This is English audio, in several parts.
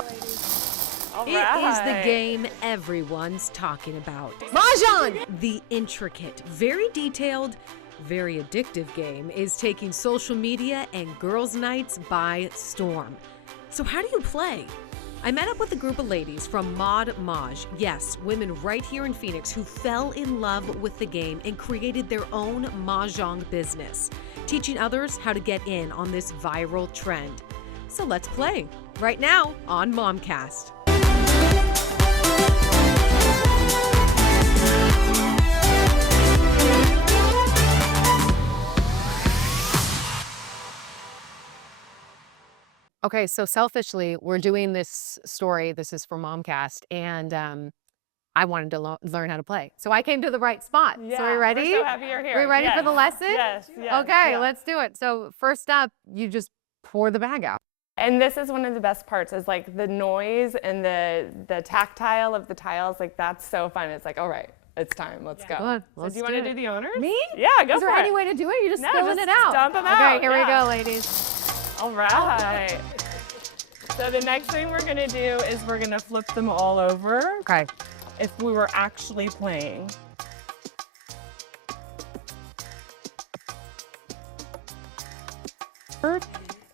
go. All It right. is the game everyone's talking about. Mahjong! The intricate, very detailed, very addictive game is taking social media and girls' nights by storm. So how do you play? I met up with a group of ladies from Maj. Yes, women right here in Phoenix who fell in love with the game and created their own Mahjong business, teaching others how to get in on this viral trend. So let's play right now on MOMCAST. Okay, so selfishly, we're doing this story. This is for MOMCAST, and I wanted to learn how to play. So I came to the right spot. Yeah, so are we ready? We're so happy you're here. We ready yes. for the lesson? Yes, yes. Okay, yeah. let's do it. So first up, you just pour the bag out. And this is one of the best parts is like the noise and the tactile of the tiles. Like that's so fun. It's like, all right, it's time. Let's go. Good. So do you want to do the honors? Me? Yeah, go Is there for any it. way to do it? You're just No, spilling just it out. dump 'em out, Okay, here we yeah. go, ladies. All right. So the next thing we're gonna do is we're gonna flip them all over. Okay. If we were actually playing.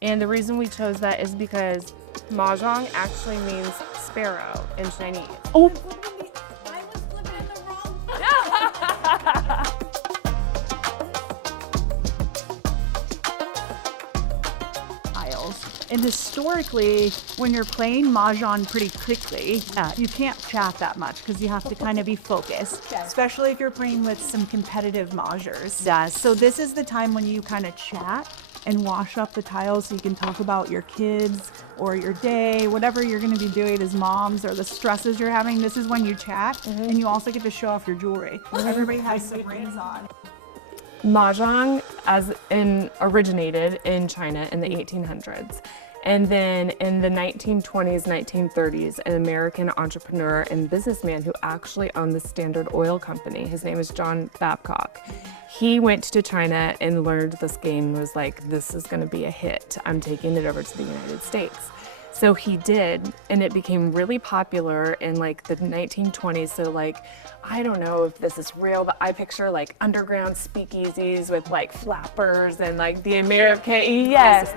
And the reason we chose that is because Mahjong actually means sparrow in Chinese. Oh. I was flipping it the wrong way. And historically, when you're playing Mahjong pretty quickly, you can't chat that much because you have to kind of be focused, especially if you're playing with some competitive Mahjers. Yes. So this is the time when you kind of chat and wash up the tiles so you can talk about your kids or your day, whatever you're going to be doing as moms or the stresses you're having. This is when you chat, and you also get to show off your jewelry. Everybody has some rings on. Mahjong originated in China in the 1800s. And then in the 1920s, 1930s, an American entrepreneur and businessman who actually owned the Standard Oil Company, his name is John Babcock. He went to China and learned this game and was like, this is gonna be a hit. I'm taking it over to the United States. So he did, and it became really popular in like the 1920s. So like, I don't know if this is real, but I picture like underground speakeasies with like flappers and like the American, yes.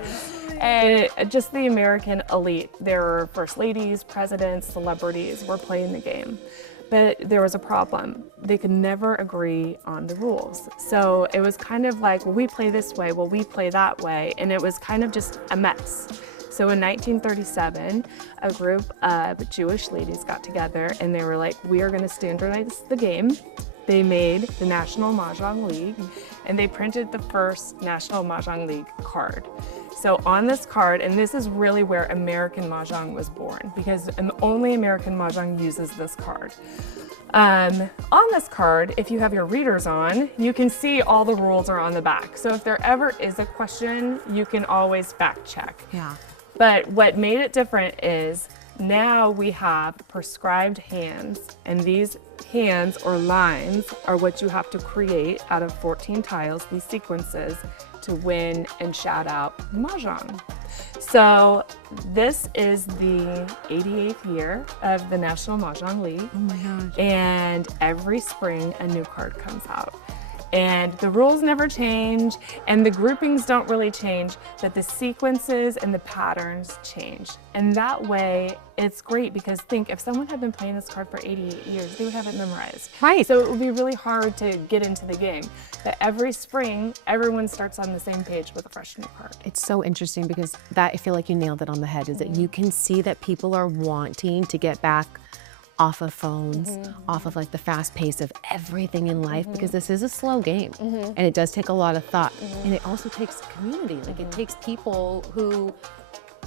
And just the American elite. There were first ladies, presidents, celebrities were playing the game. But there was a problem. They could never agree on the rules. So it was kind of like, well, we play this way, well, we play that way. And it was kind of just a mess. So in 1937, a group of Jewish ladies got together and they were like, we are gonna standardize the game. They made the National Mahjong League and they printed the first National Mahjong League card. So on this card, and this is really where American Mahjong was born because only American Mahjong uses this card. On this card, if you have your readers on, you can see all the rules are on the back. So if there ever is a question, you can always fact check. Yeah. But what made it different is now we have prescribed hands, and these hands or lines are what you have to create out of 14 tiles, these sequences, to win and shout out Mahjong. So this is the 88th year of the National Mahjong League. Oh my gosh. And every spring a new card comes out. And the rules never change, and the groupings don't really change, but the sequences and the patterns change. And that way, it's great because think, if someone had been playing this card for 88 years, they would have it memorized. Right. So it would be really hard to get into the game. But every spring, everyone starts on the same page with a fresh new card. It's so interesting because I feel like you nailed it on the head, is that you can see that people are wanting to get back off of phones, off of like the fast pace of everything in life, because this is a slow game and it does take a lot of thought. And it also takes community. Like it takes people who,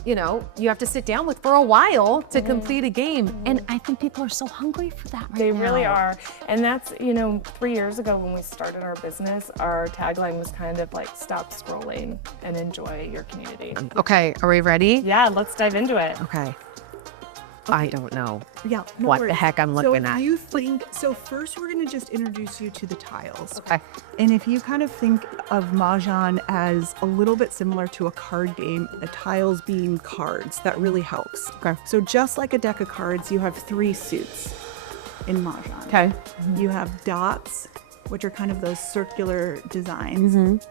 you know, you have to sit down with for a while to complete a game. And I think people are so hungry for that right now. They really are. And that's, you know, 3 years ago when we started our business, our tagline was kind of like, stop scrolling and enjoy your community. Okay, are we ready? Yeah, let's dive into it. Okay. I don't know Yeah. No what worries. the heck I'm looking So at. you think, so first we're going to just introduce you to the tiles. Okay. And if you kind of think of Mahjong as a little bit similar to a card game, the tiles being cards, that really helps. Okay. So just like a deck of cards, you have 3 suits in Mahjong. Okay. You have dots, which are kind of those circular designs.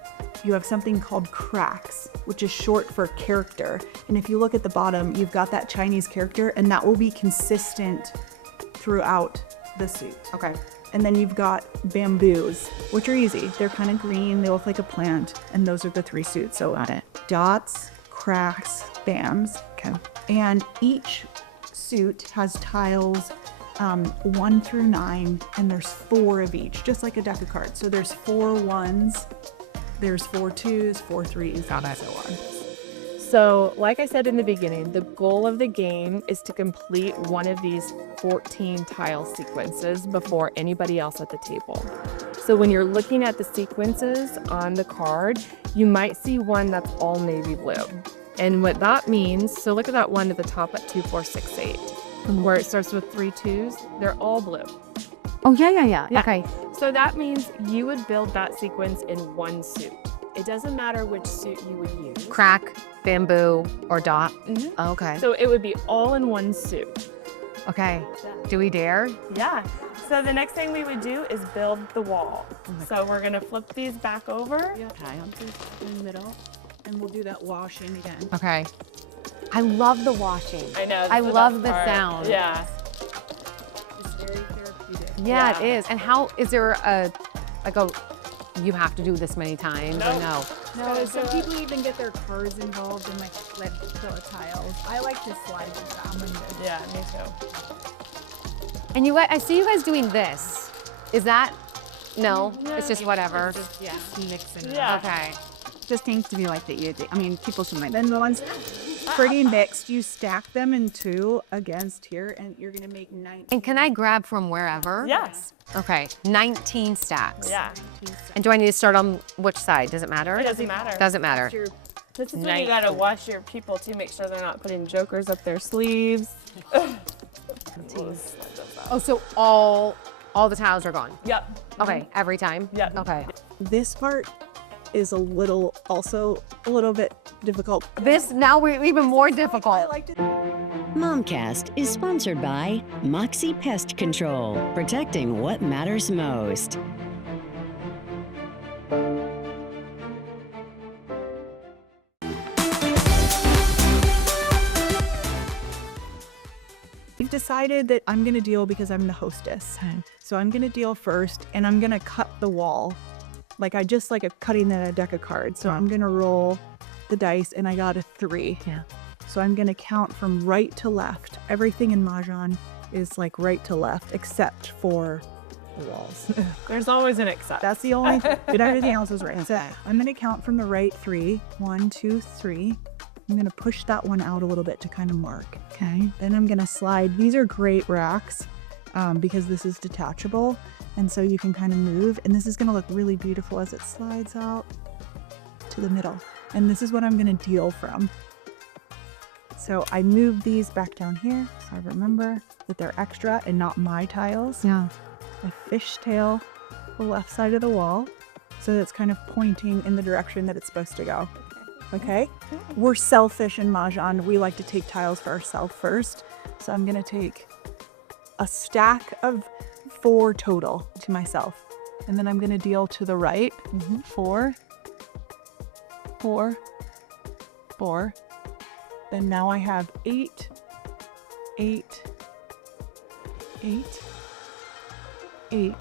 You have something called cracks, which is short for character. And if you look at the bottom, you've got that Chinese character, and that will be consistent throughout the suit. Okay. And then you've got bamboos, which are easy. They're kind of green, they look like a plant, and those are the 3 suits. So dots, cracks, bams. Okay. And each suit has tiles 1 through 9, and there's 4 of each, just like a deck of cards. So there's 4 1s, there's 4 2s, 4 3s, Got and it. so on. So, like I said in the beginning, the goal of the game is to complete one of these 14 tile sequences before anybody else at the table. So when you're looking at the sequences on the card, you might see one that's all navy blue. And what that means, so look at that one at the top at 2 4 6 8, where it starts with 3 2s, they're all blue. Oh, yeah. Yeah. Okay. So that means you would build that sequence in one suit. It doesn't matter which suit you would use. Crack, bamboo, or dot. Mhm. Okay. So it would be all in one suit. Okay. Do we dare? Yeah. So the next thing we would do is build the wall. So we're gonna flip these back over. Okay. In the middle, and we'll do that washing again. Okay. I love the washing. I know. I that's love best the part. sound. Yeah. It's very therapeutic. Yeah, Yeah. it is. And how is there you have to do this many times or no? No, some people even get their cards involved and like flip the tiles. I like to slide them down when they're Yeah, me too. And you guys, I see you guys doing this. Is that no? It's just whatever. Yeah. Mixing it. Yeah. Okay. Just seems to be like that. I mean, people should like. Then the ones pretty mixed, you stack them in 2 against here, and you're gonna make 19. And can I grab from wherever? Yes. Okay. 19 stacks. Yeah. And do I need to start on which side? Does it matter? It doesn't matter. Doesn't matter. This is when you gotta watch your people too, make sure they're not putting jokers up their sleeves. Oh, so all the tiles are gone. Yep. Okay. Every time. Yep. Okay. This part is also a little bit difficult. This now we're even more difficult. MOMCAST is sponsored by Moxie Pest Control, protecting what matters most. We've decided that I'm gonna deal because I'm the hostess. So I'm gonna deal first, and I'm gonna cut the wall. Like cutting in a deck of cards. So I'm gonna roll the dice, and I got a 3. Yeah. So I'm gonna count from right to left. Everything in Mahjong is like right to left, except for the walls. There's always an except. That's the only thing. But everything else is right. So I'm gonna count from the right 3. 1, 2, 3. I'm gonna push that one out a little bit to kind of mark. Okay. Then I'm gonna slide. These are great racks because this is detachable. And so you can kind of move. And this is gonna look really beautiful as it slides out to the middle. And this is what I'm gonna deal from. So I move these back down here. So I remember that they're extra and not my tiles. Yeah. I fishtail the left side of the wall so that it's kind of pointing in the direction that it's supposed to go. Okay? We're selfish in Mahjong. We like to take tiles for ourselves first. So I'm gonna take a stack of 4 total to myself. And then I'm gonna deal to the right. 4, 4, 4. Then now I have 8, 8, 8, 8.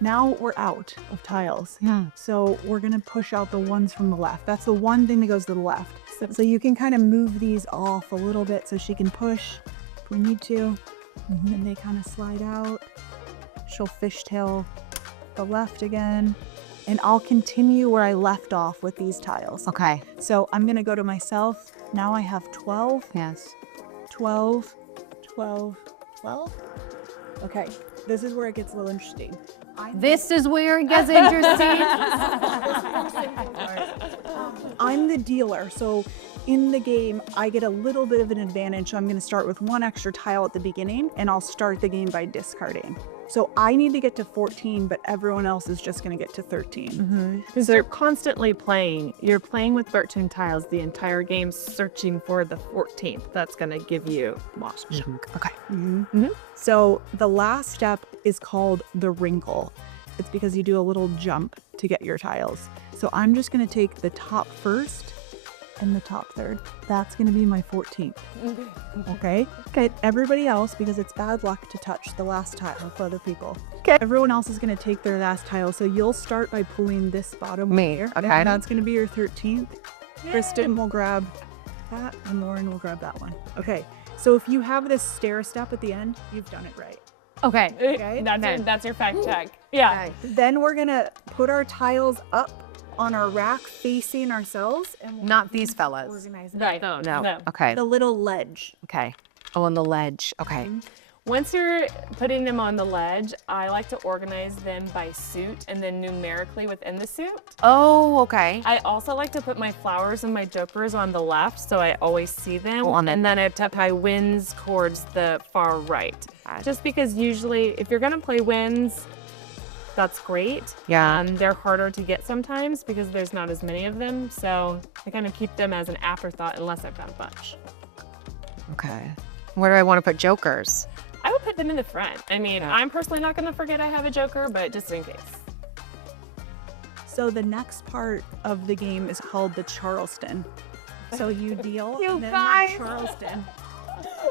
Now we're out of tiles. Yeah. So we're gonna push out the ones from the left. That's the one thing that goes to the left. So you can kind of move these off a little bit so she can push if we need to. And they kind of slide out. She'll fishtail the left again. And I'll continue where I left off with these tiles. Okay. So I'm gonna go to myself. Now I have 12, Yes. 12, 12, 12. Okay, this is where it gets a little interesting. This is where it gets interesting. I'm the dealer, so in the game, I get a little bit of an advantage. So I'm going to start with one extra tile at the beginning, and I'll start the game by discarding. So I need to get to 14, but everyone else is just going to get to 13. Because they're constantly playing. You're playing with 13 tiles the entire game, searching for the 14th. That's going to give you Mahjong. Okay. So the last step is called the wrinkle. It's because you do a little jump to get your tiles. So I'm just going to take the top first and the top third. That's going to be my 14th. Okay? Okay, everybody else, because it's bad luck to touch the last tile of other people. Okay. Everyone else is going to take their last tile. So you'll start by pulling this bottom Me, layer. okay. And that's going to be your 13th. Kristen will grab that, and Lauren will grab that one. Okay. So if you have this stair step at the end, you've done it right. Okay. Okay? That's your fact check. Yeah. Then we're going to put our tiles up on our rack facing ourselves, and we'll Not these fellas. organize it. Right. No. Okay. The little ledge. Okay. Oh, on the ledge. Okay. Once you're putting them on the ledge, I like to organize them by suit and then numerically within the suit. Oh, okay. I also like to put my flowers and my jokers on the left so I always see them. Oh, on the- and then I have to tie wins towards the far right. Just because usually if you're going to play wins, that's great. Yeah. They're harder to get sometimes because there's not as many of them. So I kind of keep them as an afterthought unless I've got a bunch. Okay. Where do I want to put jokers? I would put them in the front. I mean, I'm personally not going to forget I have a joker, but just in case. So the next part of the game is called the Charleston. So you deal You and then guys. the Charleston.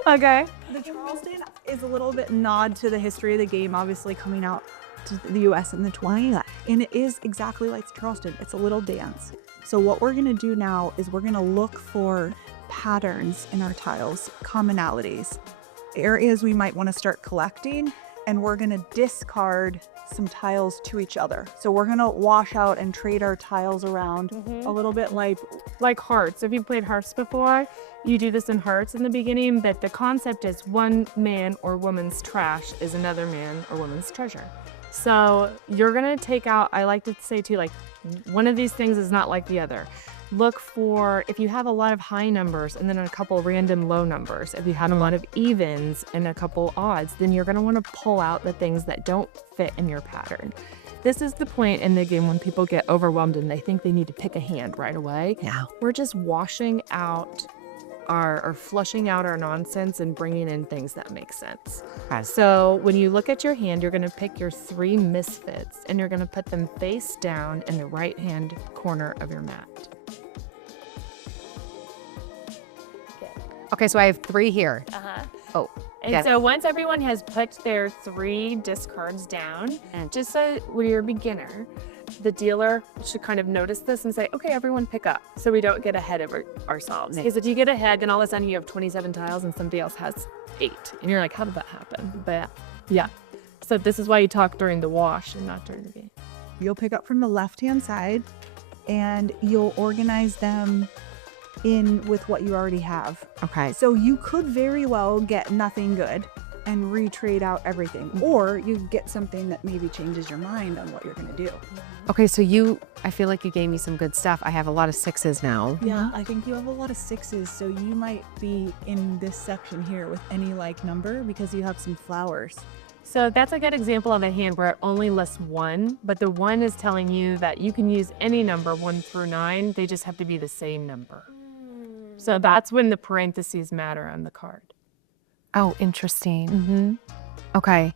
Okay. The Charleston is a little bit nod to the history of the game, obviously coming out to the US in the 20s. And it is exactly like the Charleston. It's a little dance. So what we're gonna do now is we're gonna look for patterns in our tiles, commonalities, areas we might wanna start collecting, and we're gonna discard some tiles to each other. So we're gonna wash out and trade our tiles around a little bit Like hearts. If you've played hearts before, you do this in hearts in the beginning, but the concept is one man or woman's trash is another man or woman's treasure. So you're gonna take out, I like to say too, like one of these things is not like the other. Look for, if you have a lot of high numbers and then a couple random low numbers, if you have a lot of evens and a couple odds, then you're gonna wanna pull out the things that don't fit in your pattern. This is the point in the game when people get overwhelmed and they think they need to pick a hand right away. Yeah. We're just washing out or flushing out our nonsense and bringing in things that make sense. Okay. So when you look at your hand, you're going to pick your 3 misfits and you're going to put them face down in the right hand corner of your mat. Okay, so I have 3 here. Oh. And yes. so once everyone has put their 3 discards down, just so when you're a beginner, the dealer should kind of notice this and say, okay, everyone pick up, so we don't get ahead of ourselves. Because if you get ahead, then all of a sudden you have 27 tiles and somebody else has 8. And you're like, how did that happen? But yeah. So this is why you talk during the wash and not during the game. You'll pick up from the left-hand side and you'll organize them in with what you already have. Okay. So you could very well get nothing good and retrade out everything, or you get something that maybe changes your mind on what you're going to do. Okay, so I feel like you gave me some good stuff. I have a lot of 6s now. Yeah, I think you have a lot of 6s, so you might be in this section here with any like number because you have some flowers. So that's a good example of a hand where it only lists 1, but the 1 is telling you that you can use any number 1 through 9. They just have to be the same number. So that's when the parentheses matter on the card. Oh, interesting. Okay.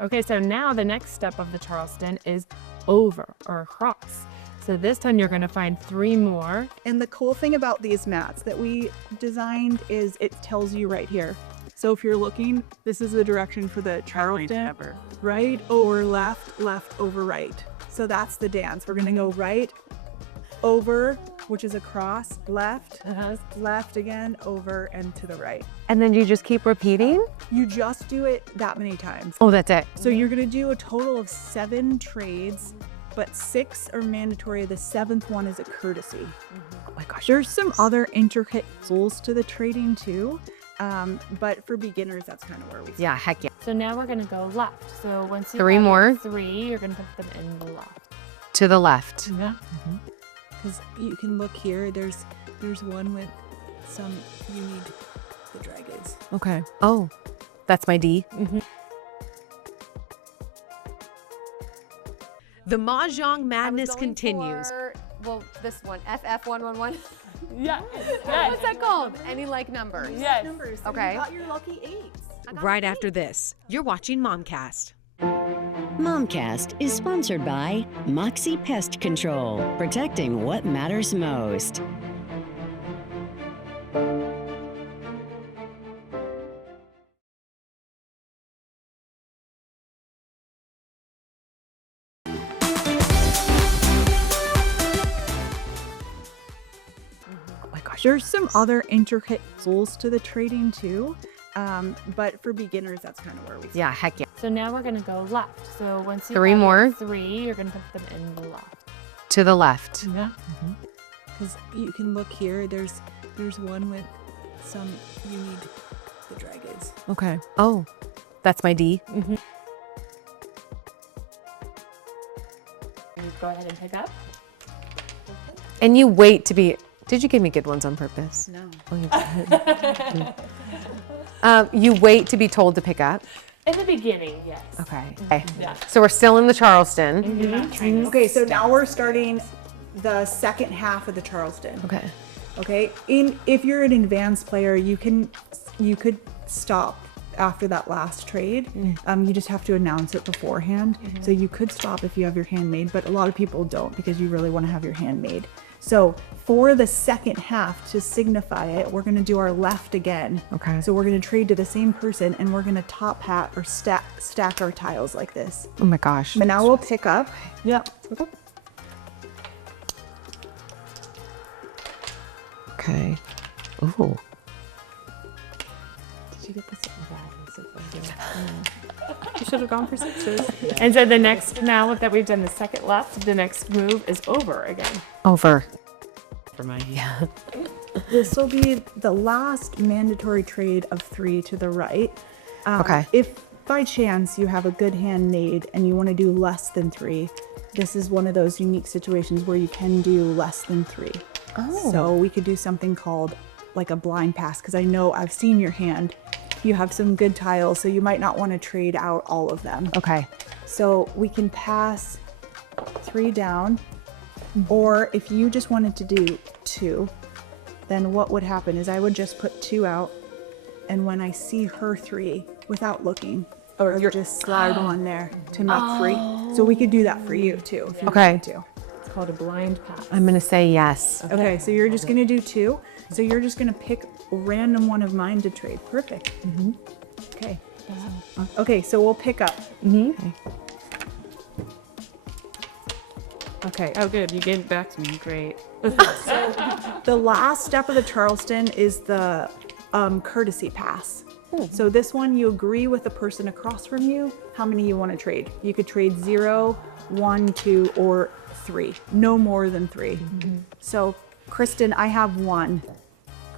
Okay, so now the next step of the Charleston is over or across. So this time you're going to find 3 more. And the cool thing about these mats that we designed is it tells you right here. So if you're looking, this is the direction for the Charleston. Right over left, left over right. So that's the dance. We're going to go right, over, which is across, left, left again, over, and to the right. And then you just keep repeating? You just do it that many times. Oh, that's it. So you're gonna do a total of 7 trades, but 6 are mandatory. The 7th one is a courtesy. Oh my gosh. There's some other intricate rules to the trading too, but for beginners, that's kind of where we start. Yeah, heck yeah. So now we're going to go left. So once you 3 have more? 3, you're going to put them in the left. To the left. Yeah. Because you can look here. There's one with some. You need the dragons. Okay. Oh, that's my D. The Mahjong madness continues. Well, this one, FF111. Yeah. What's that called? Any like numbers? Yes. Numbers. So Okay. You got your lucky 8s. Right after this, you're watching MOMCAST. MOMCAST is sponsored by Moxie Pest Control, protecting what matters most. There's some other intricate rules to the trading too, but for beginners, that's kind of where we start. Yeah, heck yeah. So now we're gonna go left. So once you Three got more. 3, you're gonna put them in the left. To the left. Yeah. Because you can look here. There's one with some. You need the dragons. Okay. Oh, that's my D. And go ahead and pick up. And you wait to be. Did you give me good ones on purpose? No. Oh, you did. You wait to be told to pick up. In the beginning, yes. Okay. Yeah. So we're still in the Charleston. You're not trying to Okay, so now we're starting the second half of the Charleston. Okay. Okay. If you're an advanced player, you could stop after that last trade. You just have to announce it beforehand. So you could stop if you have your hand made, but a lot of people don't because you really want to have your hand made. So for the second half, to signify it, we're going to do our left again. Okay. So we're going to trade to the same person, and we're going to top hat or stack our tiles like this. Oh my gosh. But now we'll pick up. Yep. Okay. Ooh. Did you get this? You should have gone for 6s. And so the next, now that we've done the second left, the next move is over again. Over. For my This will be the last mandatory trade of 3 to the right. Okay. If by chance you have a good hand made and you want to do less than 3, this is one of those unique situations where you can do less than 3. Oh. So we could do something called like a blind pass, because I know I've seen your hand. You have some good tiles, so you might not want to trade out all of them. Okay. So we can pass 3 down, or if you just wanted to do 2, then what would happen is I would just put 2 out, and when I see her 3 without looking, or you're just slide one there to make 3. So we could do that for you too, if you Okay. wanted to. It's called a blind pass. I'm gonna say yes. Okay, so you're just gonna do 2. So you're just gonna pick a random one of mine to trade. Perfect. Okay. Okay, so we'll pick up. Okay. Oh, good. You gave it back to me. Great. The last step of the Charleston is the courtesy pass. So this one, you agree with the person across from you how many you want to trade. You could trade 0, 1, 2, or 3. No more than 3. So, Kristen, I have 1.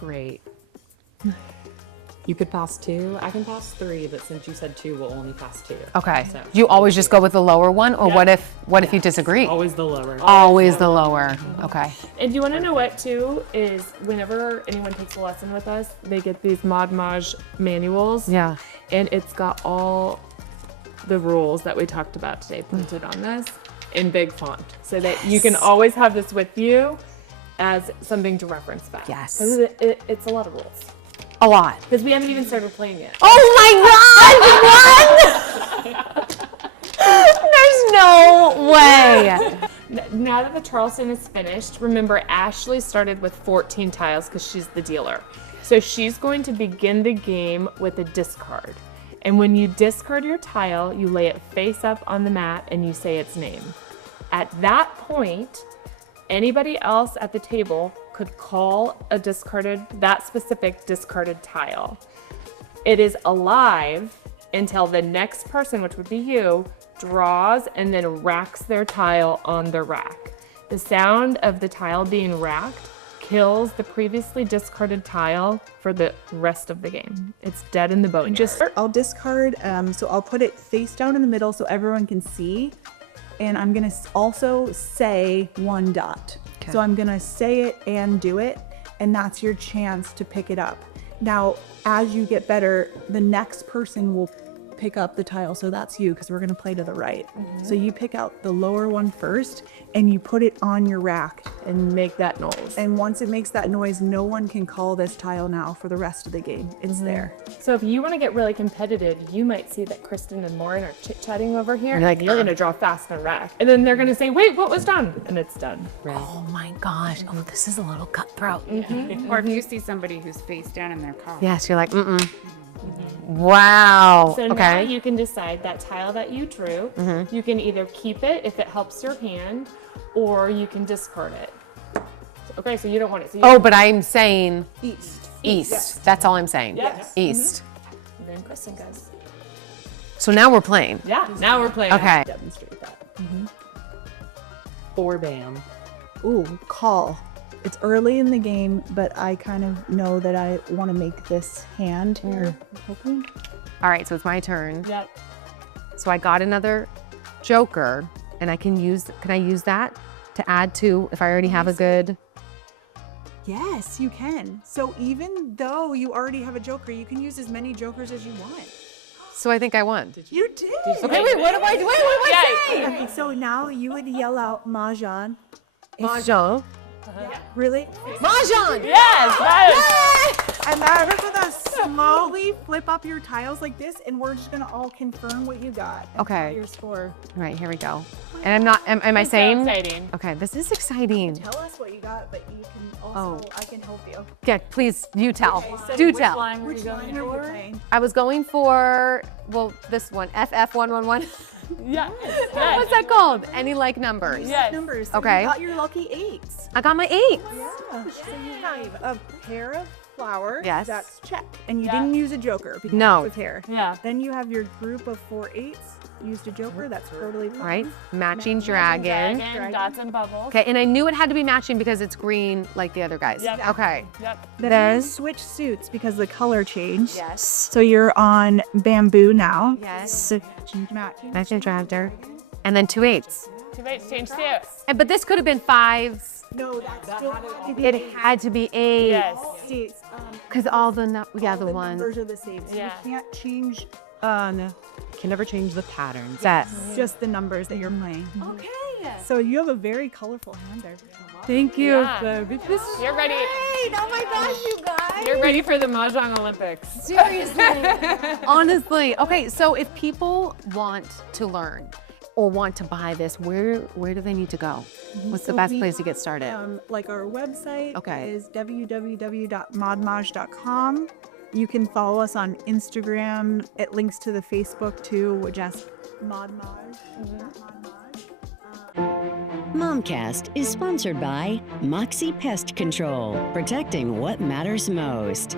Great. You could pass 2. I can pass 3, but since you said 2, we'll only pass 2. Okay. So, You always just go with the lower one, or what if you disagree? always the lower. Always the lower. Okay. And you want to know what too is whenever anyone takes a lesson with us, they get these Mod Maj manuals. Yeah. And it's got all the rules that we talked about today printed on this in big font, so that you can always have this with you as something to reference back. Yes. Because it's a lot of rules. A lot. Because we haven't even started playing yet. Oh my God! There's no way. Now that the Charleston is finished, remember Ashley started with 14 tiles because she's the dealer. So she's going to begin the game with a discard. And when you discard your tile, you lay it face up on the mat and you say its name. At that point, anybody else at the table could call that specific discarded tile. It is alive until the next person, which would be you, draws and then racks their tile on the rack. The sound of the tile being racked kills the previously discarded tile for the rest of the game. It's dead in the boneyard. I'll discard, so I'll put it face down in the middle so everyone can see. And I'm gonna also say 1 dot. So I'm gonna say it and do it, and that's your chance to pick it up. Now, as you get better, the next person will pick up the tile. So that's you, because we're gonna play to the right. So you pick out the lower one first, and you put it on your rack. And make that noise. And once it makes that noise, no one can call this tile now for the rest of the game. It's there. So if you want to get really competitive, you might see that Kristen and Lauren are chit-chatting over here. You're like, and you're going to draw fast and rack. And then they're going to say, wait, what was done? And it's done. Oh my gosh. Oh, this is a little cutthroat. Or if you see somebody who's face down in their car. Yes, you're like, mm-mm. Wow. So now okay. you can decide that tile that you drew. You can either keep it if it helps your hand, or you can discard it. Okay, so you don't want it. So you Oh, but I'm saying East. east. Yes. That's all I'm saying. Yes. East. And then Kristen goes. So now we're playing. Yeah, now we're playing. Okay. Demonstrate that. 4 bam. Ooh, call. It's early in the game, but I kind of know that I want to make this hand here. Hoping. All right, so it's my turn. Yep. So I got another joker, and I can use that to add to if I already have a good. Yes, you can. So even though you already have a joker, you can use as many jokers as you want. So I think I won. You did. Okay, wait, what do I do? Wait, what do I say? Okay, so now you would yell out Mahjong. Mahjong. Really? Mahjong! Yes, right. And now we're gonna slowly flip up your tiles like this, and we're just gonna all confirm what you got. and Okay. put Your score. All right, here we go. And I'm not, am I So saying? exciting. Okay, this is exciting. Tell us what you got, but you can also, I can help you. Yeah, please, you tell. so Do which tell. line were Which you line going are you for? playing? I was going for, well, this one, FF111. Yeah. What's that called? Any like numbers. Yes. Numbers. So Okay. You got your lucky 8s. I got my 8. Yeah. So you have a pair of flowers. Yes. That's check. And you Yeah. didn't use a joker because No. it's a pair. Yeah. Then you have your group of 4 8s. Used a joker. That's totally fine. Right? Matching dragon. Dragon, dots and bubbles. Okay, and I knew it had to be matching because it's green like the other guys. Yep. Okay. Yep. Then switch suits because the color changed. Yes. So you're on bamboo now. Yes. So change matching. Matching drafter. And then 2 8s. 2 8s, change 2. And, but this could have been 5s. No, that's still had to be It had to be 8. Yes. See, Because all the, all the ones. numbers are the same. So Yeah. you can't change No. Can never change the patterns. That. just the numbers that you're playing. Okay. So you have a very colorful hand there. Thank you. Yeah. You're ready. Oh my gosh, you guys. You're ready for the Mahjong Olympics. Seriously. Honestly. Okay, so if people want to learn or want to buy this, where do they need to go? What's the So best we place to get started? Like our website Okay. is www.modmaj.com. You can follow us on Instagram. It links to the Facebook too, which is Modmaj. MOMCAST is sponsored by Moxie Pest Control, protecting what matters most.